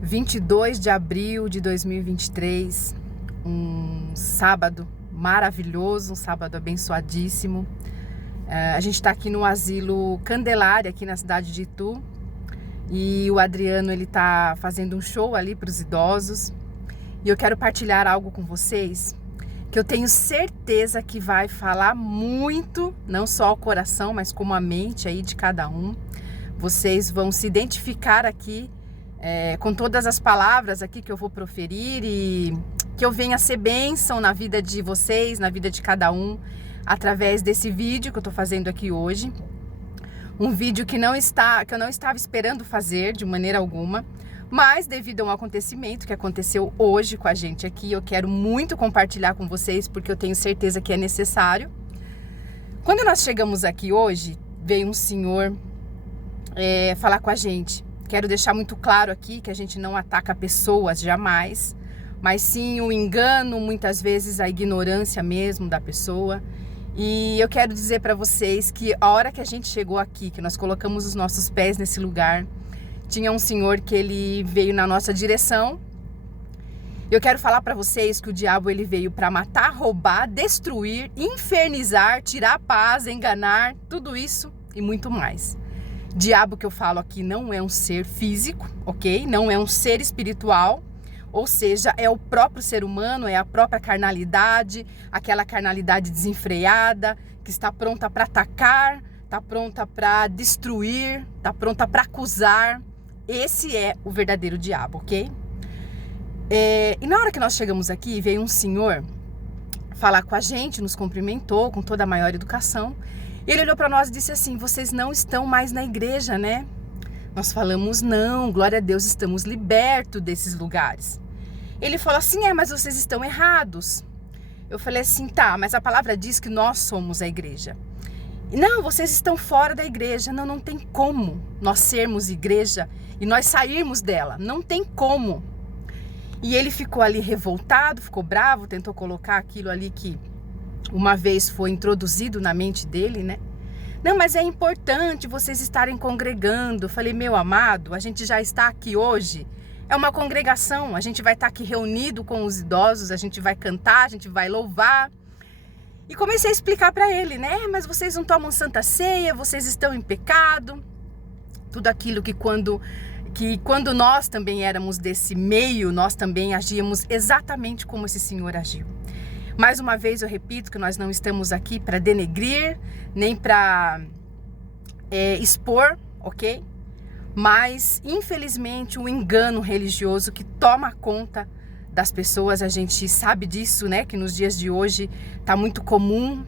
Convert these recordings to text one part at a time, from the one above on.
22 de abril de 2023, um sábado maravilhoso, um sábado abençoadíssimo. A gente está aqui no Asilo Candelária, aqui na cidade de Itu, e o Adriano ele está fazendo um show ali para os idosos, e eu quero partilhar algo com vocês que eu tenho certeza que vai falar muito, não só ao coração, mas como a mente aí de cada um. Vocês vão se identificar aqui com todas as palavras aqui que eu vou proferir e que eu venha ser bênção na vida de vocês, na vida de cada um, através desse vídeo que eu estou fazendo aqui hoje. Um vídeo que eu não estava esperando fazer de maneira alguma, mas devido a um acontecimento que aconteceu hoje com a gente aqui, eu quero muito compartilhar com vocês, porque eu tenho certeza que é necessário. Quando nós chegamos aqui hoje, veio um senhor falar com a gente. Quero deixar muito claro aqui que a gente não ataca pessoas jamais, mas sim o engano, muitas vezes a ignorância mesmo da pessoa. E eu quero dizer para vocês que a hora que a gente chegou aqui, que nós colocamos os nossos pés nesse lugar, tinha um senhor que ele veio na nossa direção. Eu quero falar para vocês que o diabo ele veio para matar, roubar, destruir, infernizar, tirar a paz, enganar, tudo isso e muito mais. Diabo que eu falo aqui não é um ser físico, ok? Não é um ser espiritual, ou seja, é o próprio ser humano, é a própria carnalidade, aquela carnalidade desenfreada, que está pronta para atacar, está pronta para destruir, está pronta para acusar. Esse é o verdadeiro diabo, ok? E na hora que nós chegamos aqui, veio um senhor falar com a gente, nos cumprimentou com toda a maior educação. Ele olhou para nós e disse assim: vocês não estão mais na igreja, né? Nós falamos: não, glória a Deus, estamos libertos desses lugares. Ele falou assim: mas vocês estão errados. Eu falei assim: tá, mas a palavra diz que nós somos a igreja. Não, vocês estão fora da igreja. Não, não tem como nós sermos igreja e nós sairmos dela. Não tem como. E ele ficou ali revoltado, ficou bravo, tentou colocar aquilo ali que uma vez foi introduzido na mente dele, né? Não, mas é importante vocês estarem congregando. Eu falei: meu amado, a gente já está aqui hoje. É uma congregação, a gente vai estar aqui reunido com os idosos, a gente vai cantar, a gente vai louvar. E comecei a explicar para ele, né? Mas vocês não tomam santa ceia, vocês estão em pecado. Tudo aquilo que quando nós também éramos desse meio, nós também agíamos exatamente como esse senhor agiu. Mais uma vez eu repito que nós não estamos aqui para denegrir, nem para expor, ok? Mas, infelizmente, o engano religioso que toma conta das pessoas, a gente sabe disso, né? Que nos dias de hoje está muito comum.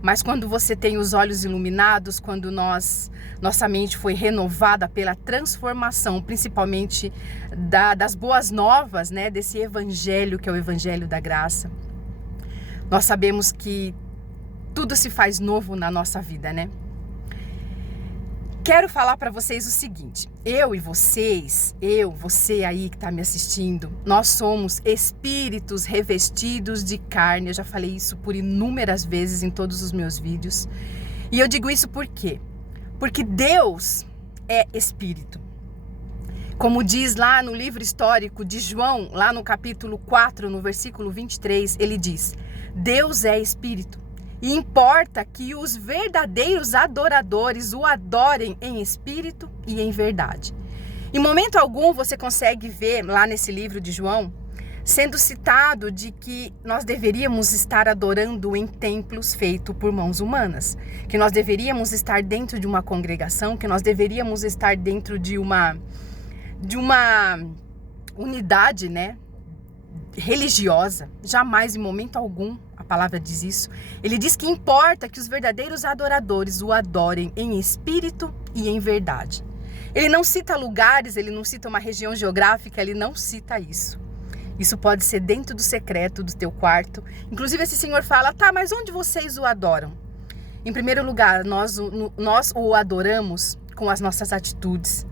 Mas quando você tem os olhos iluminados, quando nossa mente foi renovada pela transformação, principalmente das boas novas, né? Desse evangelho que é o evangelho da graça, nós sabemos que tudo se faz novo na nossa vida, né? Quero falar para vocês o seguinte: eu e vocês, você aí que está me assistindo, nós somos espíritos revestidos de carne. Eu já falei isso por inúmeras vezes em todos os meus vídeos. E eu digo isso por quê? Porque Deus é espírito. Como diz lá no livro histórico de João, lá no capítulo 4, no versículo 23, ele diz: Deus é espírito. E importa que os verdadeiros adoradores o adorem em espírito e em verdade. Em momento algum você consegue ver lá nesse livro de João sendo citado de que nós deveríamos estar adorando em templos feitos por mãos humanas, que nós deveríamos estar dentro de uma congregação, que nós deveríamos estar dentro de uma unidade, né, religiosa. Jamais, em momento algum, a palavra diz isso. Ele diz que importa que os verdadeiros adoradores o adorem em espírito e em verdade. Ele não cita lugares, ele não cita uma região geográfica, ele não cita isso. Isso pode ser dentro do secreto do teu quarto. Inclusive esse senhor fala: tá, mas onde vocês o adoram? Em primeiro lugar, nós o adoramos com as nossas atitudes,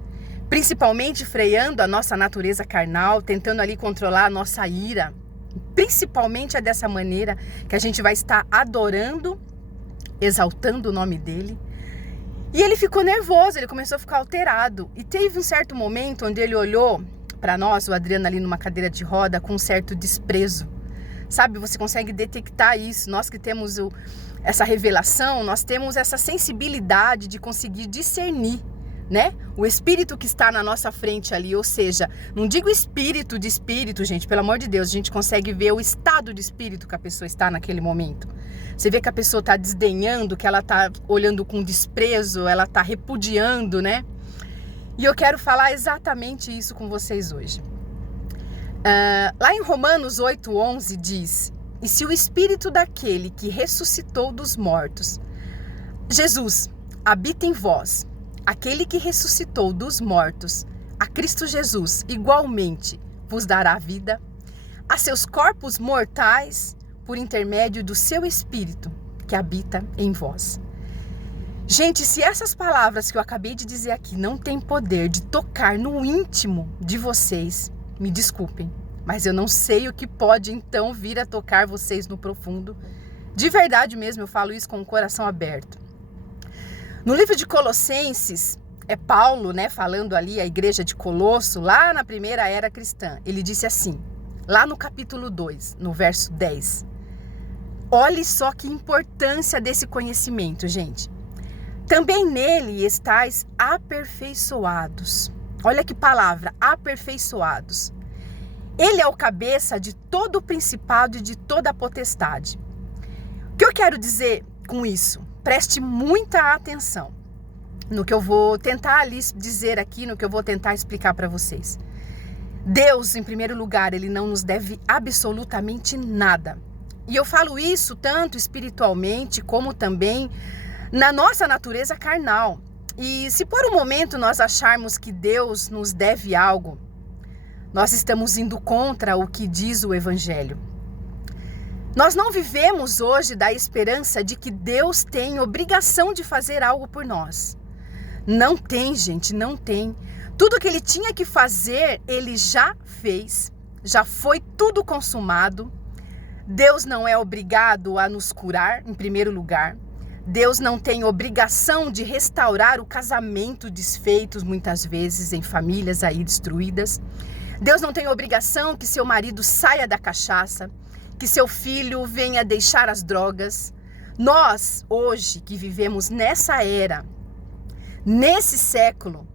principalmente freando a nossa natureza carnal, tentando ali controlar a nossa ira. Principalmente é dessa maneira que a gente vai estar adorando, exaltando o nome dele. E ele ficou nervoso, ele começou a ficar alterado. E teve um certo momento onde ele olhou para nós, o Adriano ali numa cadeira de roda, com um certo desprezo. Sabe, você consegue detectar isso. Nós que temos essa revelação, nós temos essa sensibilidade de conseguir discernir, né? O espírito que está na nossa frente ali, ou seja, não digo espírito de espírito, gente, pelo amor de Deus, a gente consegue ver o estado de espírito que a pessoa está naquele momento. Você vê que a pessoa está desdenhando, que ela está olhando com desprezo, ela está repudiando, né? E eu quero falar exatamente isso com vocês hoje. Lá em Romanos 8:11 diz: e se o espírito daquele que ressuscitou dos mortos, Jesus, habita em vós, aquele que ressuscitou dos mortos, a Cristo Jesus, igualmente vos dará vida, a seus corpos mortais, por intermédio do seu espírito que habita em vós. Gente, se essas palavras que eu acabei de dizer aqui não têm poder de tocar no íntimo de vocês, me desculpem, mas eu não sei o que pode então vir a tocar vocês no profundo. De verdade mesmo, eu falo isso com o coração aberto. No livro de Colossenses, é Paulo, né, falando ali a igreja de Colosso, lá na primeira era cristã. Ele disse assim, lá no capítulo 2, no verso 10. Olhe só que importância desse conhecimento, gente. Também nele estáis aperfeiçoados. Olha que palavra, aperfeiçoados. Ele é o cabeça de todo o principado e de toda a potestade. O que eu quero dizer com isso? Preste muita atenção no que eu vou tentar lhes dizer aqui, no que eu vou tentar explicar para vocês. Deus, em primeiro lugar, ele não nos deve absolutamente nada. E eu falo isso tanto espiritualmente como também na nossa natureza carnal. E se por um momento nós acharmos que Deus nos deve algo, nós estamos indo contra o que diz o Evangelho. Nós não vivemos hoje da esperança de que Deus tem obrigação de fazer algo por nós. Não tem, gente, não tem. Tudo que ele tinha que fazer, ele já fez. Já foi tudo consumado. Deus não é obrigado a nos curar, em primeiro lugar. Deus não tem obrigação de restaurar o casamento desfeito, muitas vezes, em famílias aí destruídas. Deus não tem obrigação que seu marido saia da cachaça, que seu filho venha deixar as drogas. Nós, hoje, que vivemos nessa era, nesse século,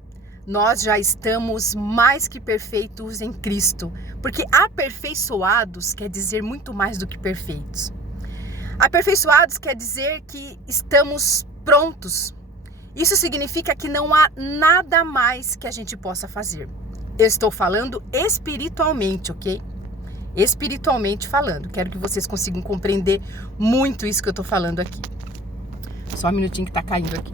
nós já estamos mais que perfeitos em Cristo, porque aperfeiçoados quer dizer muito mais do que perfeitos. Aperfeiçoados quer dizer que estamos prontos. Isso significa que não há nada mais que a gente possa fazer. Eu estou falando espiritualmente, ok? Espiritualmente falando. Quero que vocês consigam compreender muito isso que eu estou falando aqui. Só um minutinho que está caindo aqui.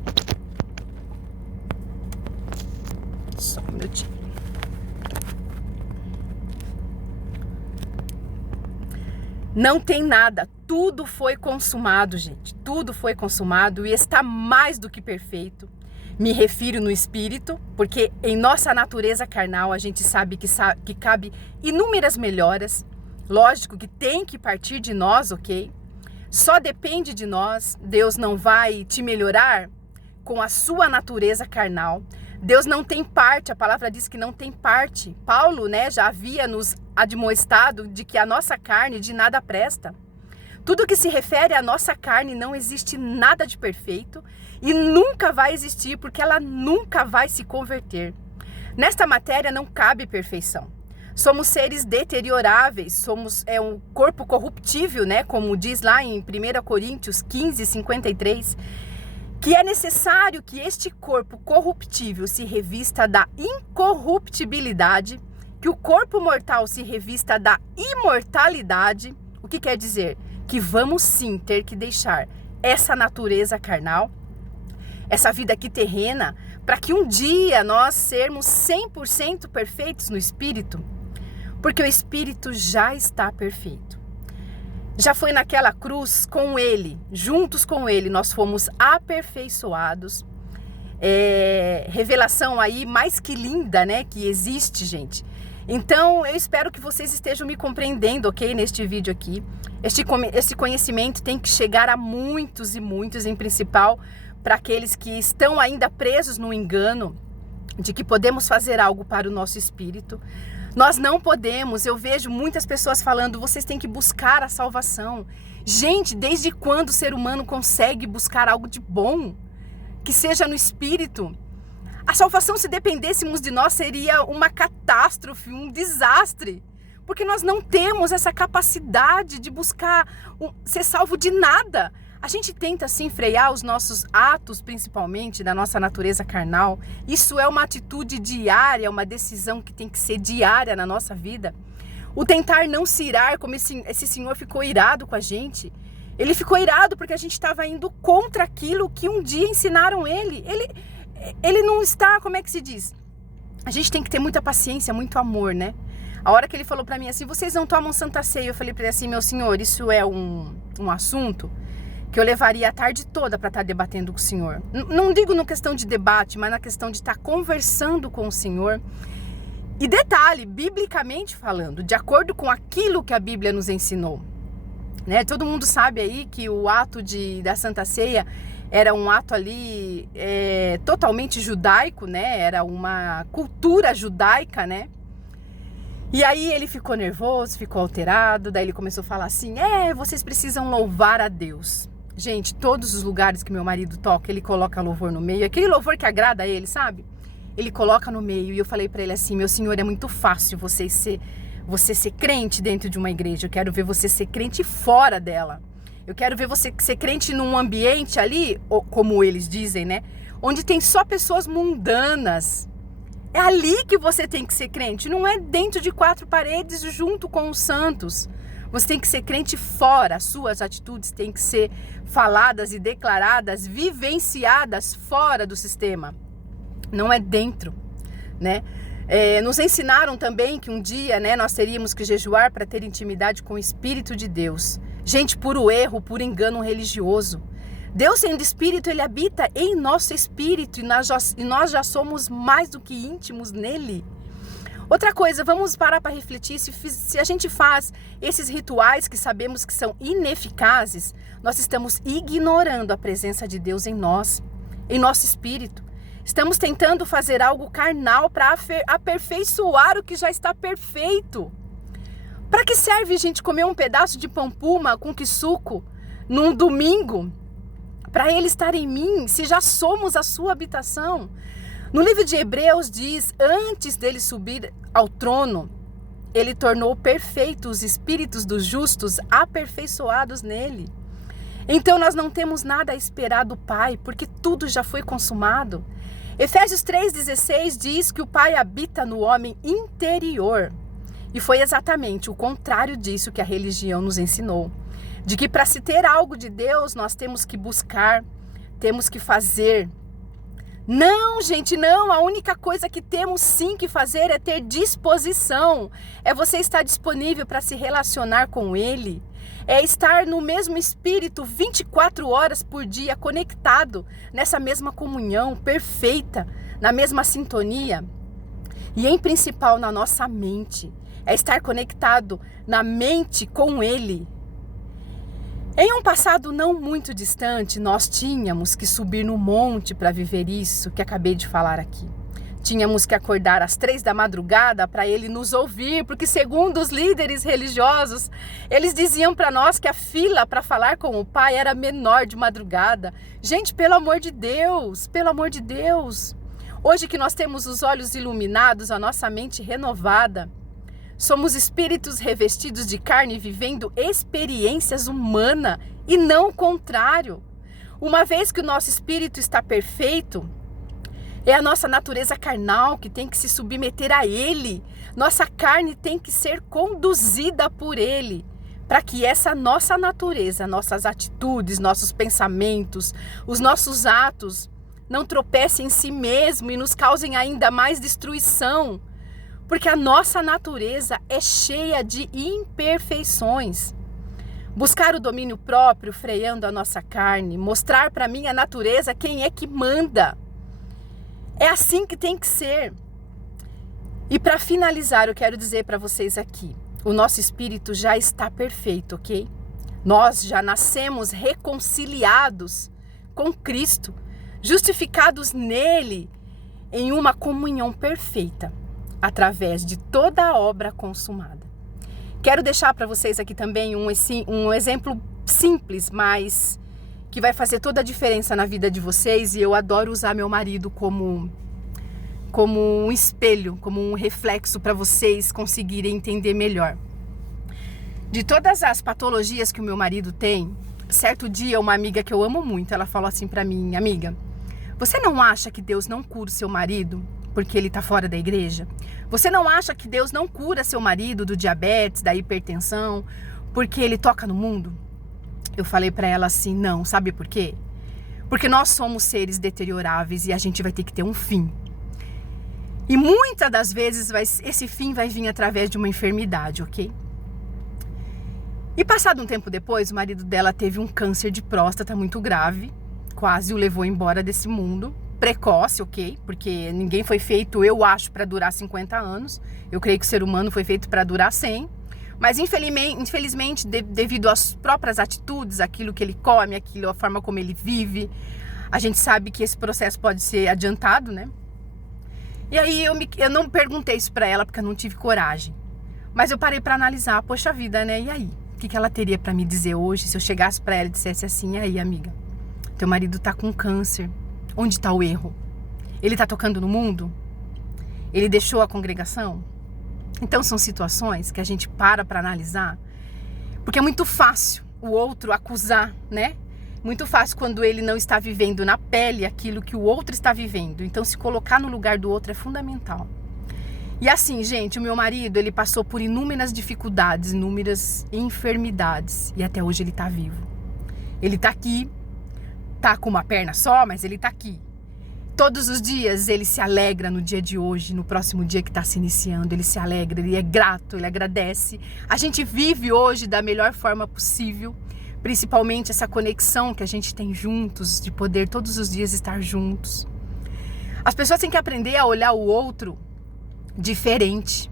Só um minutinho. Não tem nada, tudo foi consumado, gente. Tudo foi consumado e está mais do que perfeito. Me refiro no espírito, porque em nossa natureza carnal a gente sabe que cabe inúmeras melhoras. Lógico que tem que partir de nós, ok? Só depende de nós. Deus não vai te melhorar com a sua natureza carnal. Deus não tem parte, a palavra diz que não tem parte. Paulo, né, já havia nos admoestado de que a nossa carne de nada presta. Tudo que se refere à nossa carne não existe nada de perfeito e nunca vai existir, porque ela nunca vai se converter. Nesta matéria não cabe perfeição. Somos seres deterioráveis, somos um corpo corruptível, né, como diz lá em 1 Coríntios 15:53. Que é necessário que este corpo corruptível se revista da incorruptibilidade, que o corpo mortal se revista da imortalidade. O que quer dizer? Que vamos sim ter que deixar essa natureza carnal, essa vida aqui terrena, para que um dia nós sermos 100% perfeitos no Espírito, porque o Espírito já está perfeito. Já foi naquela cruz com Ele, juntos com Ele, nós fomos aperfeiçoados. Revelação aí mais que linda, né, que existe, gente. Então, eu espero que vocês estejam me compreendendo, ok, neste vídeo aqui. Este conhecimento tem que chegar a muitos e muitos, em principal para aqueles que estão ainda presos no engano de que podemos fazer algo para o nosso espírito. Nós não podemos, eu vejo muitas pessoas falando, vocês têm que buscar a salvação. Gente, desde quando o ser humano consegue buscar algo de bom? Que seja no espírito? A salvação, se dependêssemos de nós, seria uma catástrofe, um desastre. Porque nós não temos essa capacidade de buscar ser salvo de nada. A gente tenta assim frear os nossos atos, principalmente da nossa natureza carnal. Isso é uma atitude diária, uma decisão que tem que ser diária na nossa vida. O tentar não se irar, como esse senhor ficou irado com a gente. Ele ficou irado porque a gente estava indo contra aquilo que um dia ensinaram ele. Ele não está, como é que se diz? A gente tem que ter muita paciência, muito amor, né? A hora que ele falou pra mim assim, vocês não tomam Santa Ceia, eu falei pra ele assim, meu senhor, isso é um assunto que eu levaria a tarde toda para estar debatendo com o Senhor. Não digo na questão de debate, mas na questão de estar conversando com o Senhor. E detalhe, biblicamente falando, de acordo com aquilo que a Bíblia nos ensinou. Né? Todo mundo sabe aí que o ato da Santa Ceia era um ato ali totalmente judaico, né? Era uma cultura judaica, né? E aí ele ficou nervoso, ficou alterado, daí ele começou a falar assim, vocês precisam louvar a Deus. Gente, todos os lugares que meu marido toca, ele coloca louvor no meio. Aquele louvor que agrada a ele, sabe? Ele coloca no meio. E eu falei pra ele assim, meu senhor, é muito fácil você ser crente dentro de uma igreja. Eu quero ver você ser crente fora dela. Eu quero ver você ser crente num ambiente ali, como eles dizem, né? Onde tem só pessoas mundanas. É ali que você tem que ser crente. Não é dentro de quatro paredes junto com os santos. Você tem que ser crente fora, as suas atitudes têm que ser faladas e declaradas, vivenciadas fora do sistema. Não é dentro, né? Nos ensinaram também que um dia, né, nós teríamos que jejuar para ter intimidade com o Espírito de Deus. Gente, puro erro, puro engano religioso. Deus sendo Espírito, Ele habita em nosso espírito e nós já somos mais do que íntimos nele. Outra coisa, vamos parar para refletir, se a gente faz esses rituais que sabemos que são ineficazes, nós estamos ignorando a presença de Deus em nós, em nosso espírito. Estamos tentando fazer algo carnal para aperfeiçoar o que já está perfeito. Para que serve, gente, comer um pedaço de pão puma com quisuco num domingo? Para Ele estar em mim, se já somos a sua habitação. No livro de Hebreus diz, antes dele subir ao trono, ele tornou perfeitos os espíritos dos justos aperfeiçoados nele. Então nós não temos nada a esperar do Pai, porque tudo já foi consumado. Efésios 3,16 diz que o Pai habita no homem interior. E foi exatamente o contrário disso que a religião nos ensinou. De que para se ter algo de Deus, nós temos que buscar, temos que fazer. Não, gente, não. A única coisa que temos sim que fazer é ter disposição. É você estar disponível para se relacionar com Ele. É estar no mesmo espírito 24 horas por dia, conectado nessa mesma comunhão perfeita, na mesma sintonia. E em principal na nossa mente. É estar conectado na mente com Ele. Em um passado não muito distante, nós tínhamos que subir no monte para viver isso que acabei de falar aqui. Tínhamos que acordar às 3 da madrugada para Ele nos ouvir, porque segundo os líderes religiosos, eles diziam para nós que a fila para falar com o Pai era menor de madrugada. Gente, pelo amor de Deus, pelo amor de Deus. Hoje que nós temos os olhos iluminados, a nossa mente renovada, somos espíritos revestidos de carne vivendo experiências humanas e não o contrário. Uma vez que o nosso espírito está perfeito, é a nossa natureza carnal que tem que se submeter a Ele. Nossa carne tem que ser conduzida por Ele, para que essa nossa natureza, nossas atitudes, nossos pensamentos, os nossos atos não tropecem em si mesmo e nos causem ainda mais destruição. Porque a nossa natureza é cheia de imperfeições. Buscar o domínio próprio, freando a nossa carne, mostrar para minha natureza quem é que manda. É assim que tem que ser. E para finalizar, eu quero dizer para vocês aqui, o nosso espírito já está perfeito, ok? Nós já nascemos reconciliados com Cristo, justificados nele em uma comunhão perfeita. através de toda a obra consumada. Quero deixar para vocês aqui também um exemplo simples, mas que vai fazer toda a diferença na vida de vocês, e eu adoro usar meu marido como um espelho, como um reflexo para vocês conseguirem entender melhor. De todas as patologias que o meu marido tem, certo dia uma amiga que eu amo muito, ela falou assim para mim: amiga, você não acha que Deus não cura o seu marido porque ele está fora da igreja? Você não acha que Deus não cura seu marido do diabetes, da hipertensão, porque ele toca no mundo? Eu falei para ela assim: não, sabe por quê? Porque nós somos seres deterioráveis e a gente vai ter que ter um fim. E muitas das vezes esse fim vai vir através de uma enfermidade, ok? E passado um tempo depois, o marido dela teve um câncer de próstata muito grave, quase o levou embora desse mundo. Precoce, ok? Porque ninguém foi feito, eu acho, para durar 50 anos. Eu creio que o ser humano foi feito para durar 100. Mas infelizmente, devido às próprias atitudes, aquilo que ele come, a forma como ele vive, a gente sabe que esse processo pode ser adiantado, né? E aí eu não perguntei isso para ela porque eu não tive coragem. Mas eu parei para analisar, poxa vida, né? E aí? O que ela teria para me dizer hoje se eu chegasse para ela e dissesse assim: e aí, amiga, teu marido tá com câncer. Onde está o erro? Ele está tocando no mundo? Ele deixou a congregação? Então são situações que a gente para analisar, porque é muito fácil o outro acusar, né? Muito fácil quando ele não está vivendo na pele aquilo que o outro está vivendo. Então se colocar no lugar do outro é fundamental. E assim, gente, o meu marido, ele passou por inúmeras dificuldades, inúmeras enfermidades, e até hoje ele está vivo. Ele está aqui, tá com uma perna só, mas ele tá aqui. Todos os dias ele se alegra no dia de hoje, no próximo dia que está se iniciando, ele se alegra, ele é grato, ele agradece. A gente vive hoje da melhor forma possível, principalmente essa conexão que a gente tem juntos, de poder todos os dias estar juntos. As pessoas têm que aprender a olhar o outro diferente.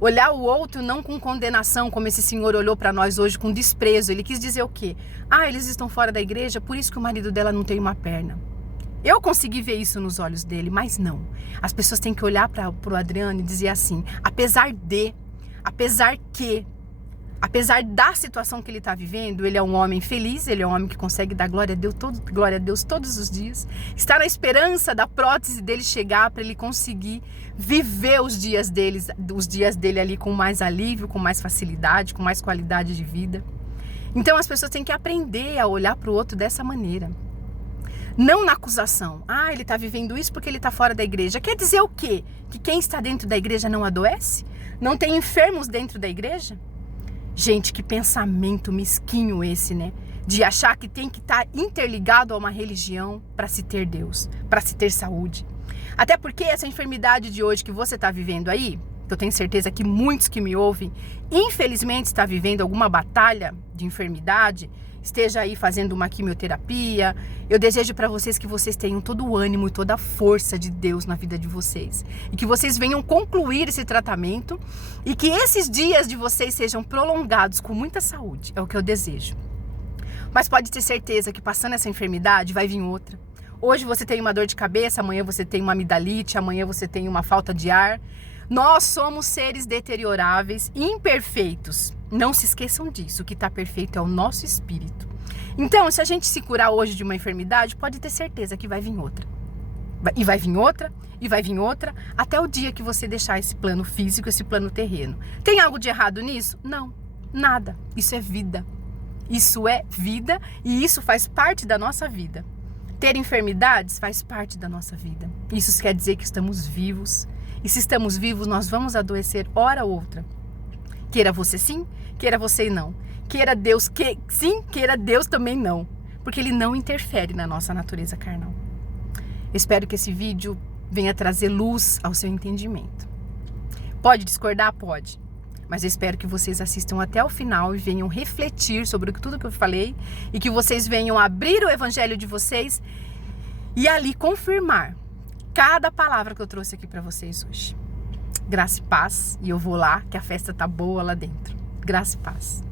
Olhar o outro não com condenação, como esse senhor olhou para nós hoje, com desprezo. Ele quis dizer o quê? Ah, eles estão fora da igreja, por isso que o marido dela não tem uma perna. Eu consegui ver isso nos olhos dele, mas não. As pessoas têm que olhar para o Adriano e dizer assim: apesar da situação que ele está vivendo, ele é um homem feliz, ele é um homem que consegue dar glória a Deus todos os dias. Está na esperança da prótese dele chegar para ele conseguir viver os dias dele ali com mais alívio, com mais facilidade, com mais qualidade de vida. Então as pessoas têm que aprender a olhar para o outro dessa maneira. Não na acusação. Ah, ele está vivendo isso porque ele está fora da igreja. Quer dizer o quê? Que quem está dentro da igreja não adoece? Não tem enfermos dentro da igreja? Gente, que pensamento mesquinho esse, né? De achar que tem que estar interligado a uma religião para se ter Deus, para se ter saúde. Até porque essa enfermidade de hoje que você está vivendo aí, que eu tenho certeza que muitos que me ouvem, infelizmente está vivendo alguma batalha de enfermidade, esteja aí fazendo uma quimioterapia. Eu desejo para vocês que vocês tenham todo o ânimo e toda a força de Deus na vida de vocês. E que vocês venham concluir esse tratamento e que esses dias de vocês sejam prolongados com muita saúde. É o que eu desejo. Mas pode ter certeza que passando essa enfermidade vai vir outra. Hoje você tem uma dor de cabeça, amanhã você tem uma amidalite, amanhã você tem uma falta de ar. Nós somos seres deterioráveis, imperfeitos. Não se esqueçam disso, o que está perfeito é o nosso espírito. Então, se a gente se curar hoje de uma enfermidade, pode ter certeza que vai vir outra. E vai vir outra, e vai vir outra, até o dia que você deixar esse plano físico, esse plano terreno. Tem algo de errado nisso? Não, nada. Isso é vida. Isso é vida e isso faz parte da nossa vida. Ter enfermidades faz parte da nossa vida. Isso quer dizer que estamos vivos. E se estamos vivos, nós vamos adoecer hora ou outra. Queira você sim, queira você não. Queira Deus sim, queira Deus também não. Porque Ele não interfere na nossa natureza carnal. Espero que esse vídeo venha trazer luz ao seu entendimento. Pode discordar? Pode. Mas eu espero que vocês assistam até o final e venham refletir sobre tudo que eu falei. E que vocês venham abrir o evangelho de vocês e ali confirmar cada palavra que eu trouxe aqui para vocês hoje. Graça e paz. E eu vou lá, que a festa tá boa lá dentro. Graça e paz.